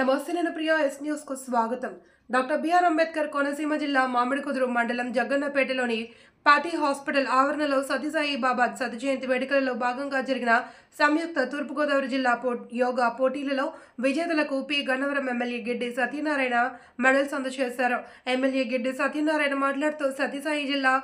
నమస్తే నేను Priya yes news కు స్వాగతం. డాక్టర్ బిఆర్ అంబేద్కర్ కోనసీమ జిల్లా మామిడికుదురు మండలం జగ్గన్నపేటలోని పాతి హాస్పిటల్ ఆవరణలో సతీసాయి బాబా సతి జయంతి వేడుకలలో భాగంగా జరిగిన సంయుక్త తూర్పుగోదావరి జిల్లా యోగా పోటీలలో విజేతలకు P Gannavaram MLA Giddi Satyanarayana medals అందజేశారు. ఎమ్మెల్యే గిడ్డి సత్యనారాయణ మాట్లాడుతూ సతీసాయి జిల్లా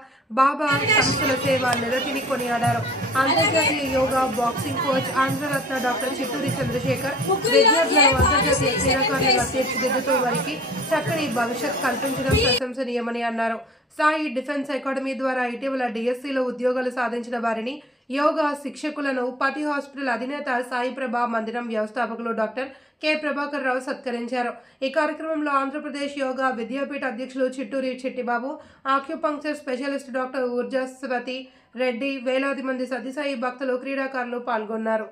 బాబా సంస్థల సేవ నిరతిని కొనియాడారు. అంతర్జాతీయ yoga boxing coach Andhraratna doctor Chitturi Chandrasekhar విద్యార్థులను అంతర్జాతీయ క్రీడాకారులుగా తీర్చిదిద్దుతూ వారికి చక్కని భవిష్యత్ కల్పించడం ప్రశంసనీయమని అన్నారు. సాయి డిఫెన్స్ అకాడమీ ద్వారా ఇటీవల డిఎస్సిలో ఉద్యోగాలు సాధించిన వారిని యోగా శిక్షకులను పతి హాస్పిటల్ అధినేత సాయి ప్రభా మందిరం వ్యవస్థాపకులు డాక్టర్ కె ప్రభాకర్ రావు సత్కరించారు. ఈ కార్యక్రమంలో ఆంధ్రప్రదేశ్ యోగా విద్యాపీఠ అధ్యక్షులు Chitturi Chittibabu, acupuncture specialist doctor Urjasvati Reddy, వేలాది మంది సతీసాయి భక్తులు, క్రీడాకారులు పాల్గొన్నారు.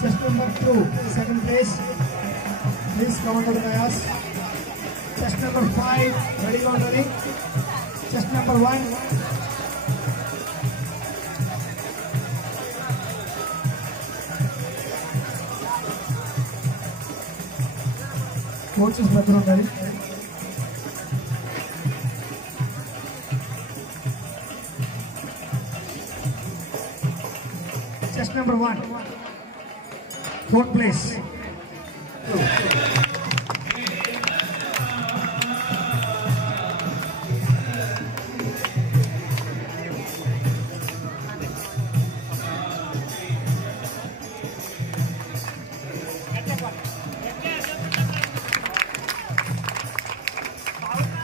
Just number 2, second place. Please come on to the dais. Just number 5, ready on ready. Just number 1. Coaches better on ready. Just number 1. Fourth place.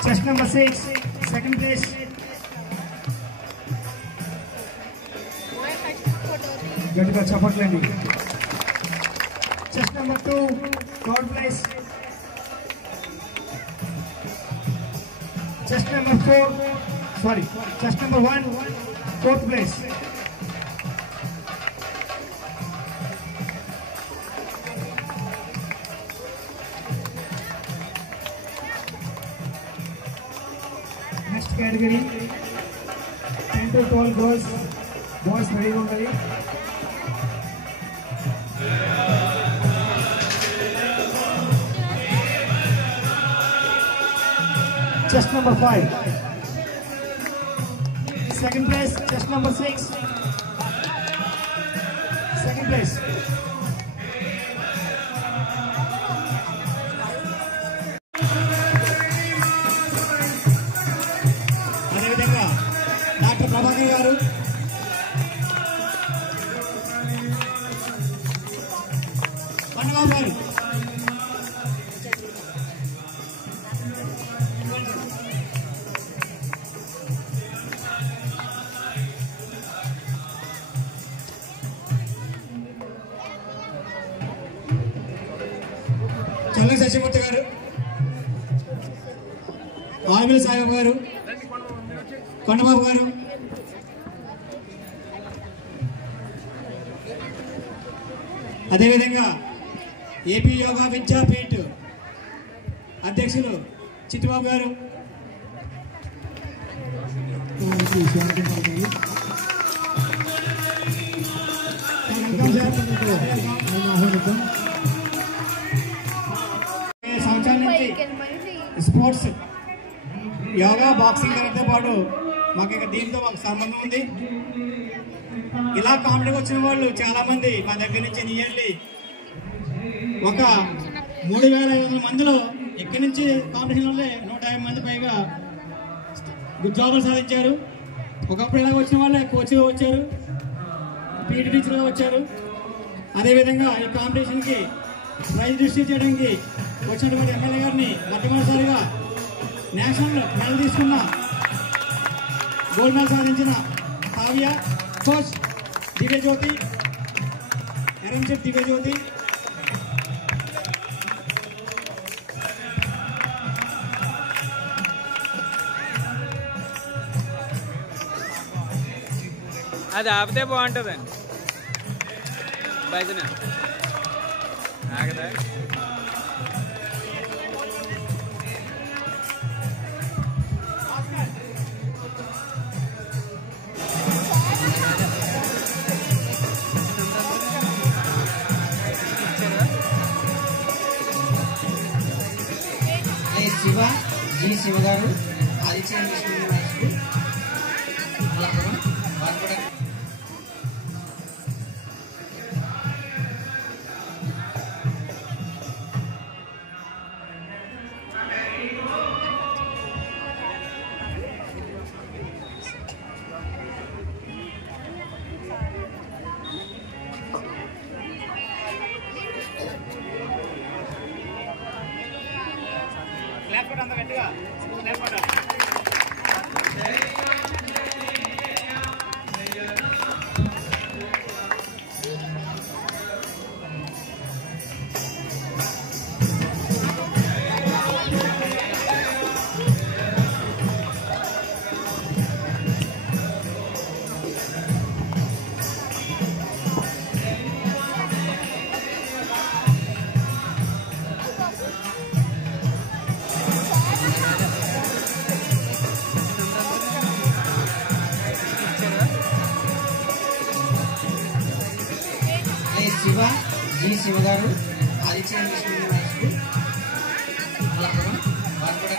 Chest number 6, second place. Gadiga chapatlendi. Chest number 2, third place. Chest number 1, fourth place. Next category, 10 to 12 girls. Boys ready on ready. Chest number 5. Second place, chest number 6. Second place. అదేవిధంగా doctor Prabhakar గారు, పన్నబాబు గారు, చల్లని శశిమూర్తి గారు, ఆవిల సాయిబాబు గారు, కొండబాబు గారు, అదేవిధంగా AP yoga విద్యాపీఠ అధ్యక్షులు చిట్టిబాబు గారు, సంవత్సరాల నుంచి స్పోర్ట్స్ యోగా బాక్సింగ్ గారితో పాటు మాకు ఇక దీంతో మాకు సంబంధం ఉంది. ఇలా కాంపిటీకి వచ్చిన వాళ్ళు చాలా మంది మా దగ్గర నుంచి నియర్లీ ఒక 3,500 మందిలో ఇక్కడి నుంచి కాంపిటీషన్లో 150 మంది పైగా ఉద్యోగాలు సాధించారు. ఒకప్పుడు ఇలాగ వచ్చిన వాళ్ళే కోచ్గా వచ్చారు, పీటీ టీచర్గా వచ్చారు. అదేవిధంగా ఈ కాంపిటీషన్కి ప్రైజ్ డిస్ట్రిబ్యూట్ చేయడానికి వచ్చినటువంటి ఎమ్మెల్యే గారిని మొట్టమొదటిసారిగా నేషనల్ మెడల్ తీసుకున్న, గోల్డ్ మెడల్ సాధించిన కావ్య, కోచ్ దివ్యజ్యోతి, ఎరంచెట్ దివ్యజ్యోతి, అది ఆపితే బాగుంటుందండి. భజన ఆగదా శివ జి శివ గారు Aditya English medium high school Malapuram వారు కూడా శివ జి శివ గారు Aditya English medium high school Malapuram వారు కూడా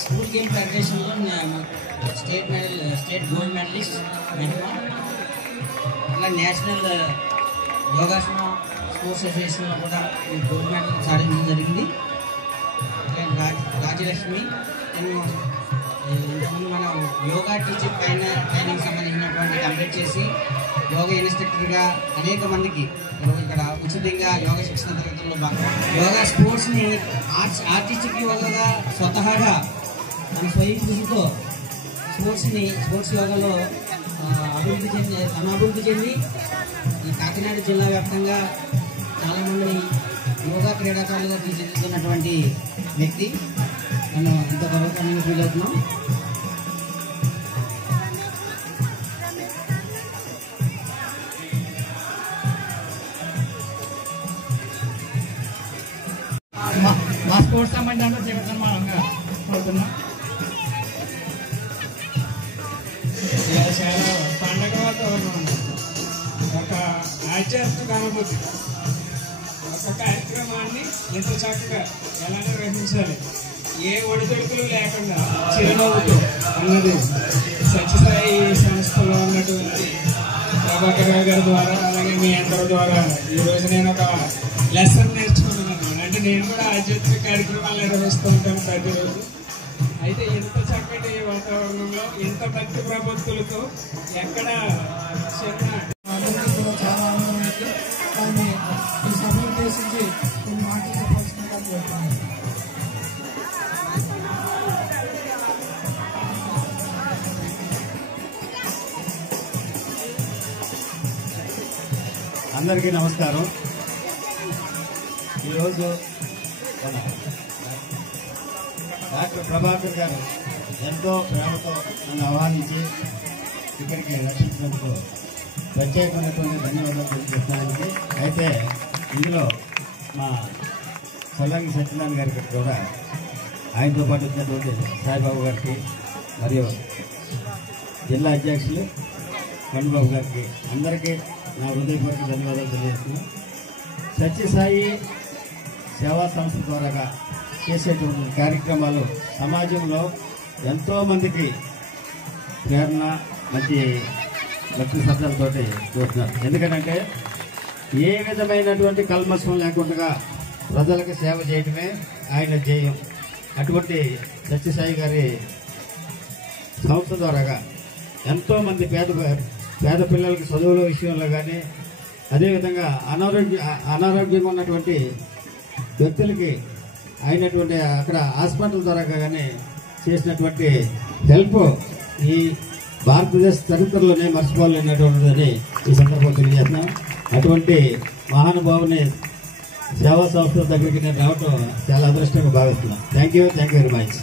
స్కూల్ గేమ్ ఫెడరేషన్లో స్టేట్ గోల్డ్ మెడలిస్ట్ మహిమా అలా నేషనల్ యోగాసన స్పోర్ట్స్ అసోసియేషన్లో కూడా గోల్డ్ మెడల్ సాధించడం జరిగింది. రాజలక్ష్మి ఇంతకుముందు మనం యోగా టీచర్ ట్రైనింగ్ సంబంధించినటువంటి కంప్లీట్ చేసి యోగా ఇన్స్ట్రక్టర్గా అనేక మందికి ఇక్కడ ఉచితంగా యోగా శిక్షణ తరగతుల్లో భాగంగా యోగా స్పోర్ట్స్ని ఆర్టిస్టిక్ యోగాగా స్వతహాగా మన స్వయం కృషితో స్పోర్ట్స్ యోగాలో అభివృద్ధి చెంది ఈ కాకినాడ జిల్లా వ్యాప్తంగా చాలామంది యోగా క్రీడాకారులుగా తీర్చిదిద్దుతున్నటువంటి వ్యక్తి. మనం ఎంతో గర్వకారణంగా ఫీల్ అవుతున్నాం. మా స్పోర్ట్స్ సంబంధించిన జీవితమానంగా అవుతున్నాం. చాలా పండగ వాతావరణం, ఒక ఆధ్యాత్మిక అనుభూతి, ఒక కార్యక్రమాన్ని ఎంత చక్కగా ఎలా నిర్వహించాలి, ఏ ఒడిదొడుకులు లేకుండా చిరునవ్వుతో అన్నది సత్యసాయి సంస్థలో ఉన్నటువంటి ప్రభాకర్ రావు గారి ద్వారా, అలాగే మీ అందరి ద్వారా ఈరోజు నేను ఒక లెసన్ నేర్చుకున్నాను. అంటే నేను కూడా ఆధ్యాత్మిక కార్యక్రమాలు నిర్వహిస్తూ ఉంటాను ప్రతిరోజు. అయితే ఇంత చక్కటి వాతావరణంలో ఇంత భక్తి ప్రబుద్ధులతో ఎక్కడ చిన్న కూడా చాలా ఆనందం ఉంది. కానీ ఈ సభను ఉద్దేశించి కొన్ని మాటలు చెప్పాల్సిందిగా కోరుతున్నాను. అందరికీ నమస్కారం. ఈరోజు డాక్టర్ ప్రభాకర్ గారు ఎంతో ప్రేమతో నన్ను ఆహ్వానించి ఇక్కడికి రచించినందుకు ప్రత్యేకమైనటువంటి ధన్యవాదాలు తెలియజేస్తున్నానికి. అయితే ఇందులో మా సొల్లంగి సత్యనారాయణ గారికి కూడా, ఆయనతో పాటు వచ్చినటువంటి సాయిబాబు గారికి మరియు జిల్లా అధ్యక్షులు కణిబాబు గారికి అందరికీ నా హృదయపూర్వక ధన్యవాదాలు తెలియజేస్తున్నాను. సత్యసాయి సేవా సంస్థ ద్వారా చేసేటువంటి కార్యక్రమాలు సమాజంలో ఎంతోమందికి ప్రేరణ, మంచి భక్తి శ్రద్ధలతో చూస్తున్నారు. ఎందుకంటే ఏ విధమైనటువంటి కల్మషం లేకుండా ప్రజలకు సేవ చేయడమే ఆయన ధ్యేయం. అటువంటి సత్యసాయి గారి సంస్థ ద్వారా ఎంతోమంది పేద పిల్లలకి చదువుల విషయంలో కానీ, అదేవిధంగా అనారోగ్యంగా ఉన్నటువంటి వ్యక్తులకి అయినటువంటి అక్కడ హాస్పిటల్ ద్వారా కానీ చేసినటువంటి హెల్ప్ ఈ భారతదేశ చరిత్రలోనే మర్చిపోలేనటువంటిదని ఈ సందర్భంగా తెలియజేస్తున్నాం. అటువంటి మహానుభావుని సేవా సంస్థల దగ్గరికి నేను రావటం చాలా అదృష్టంగా భావిస్తున్నాను. Thank you very much.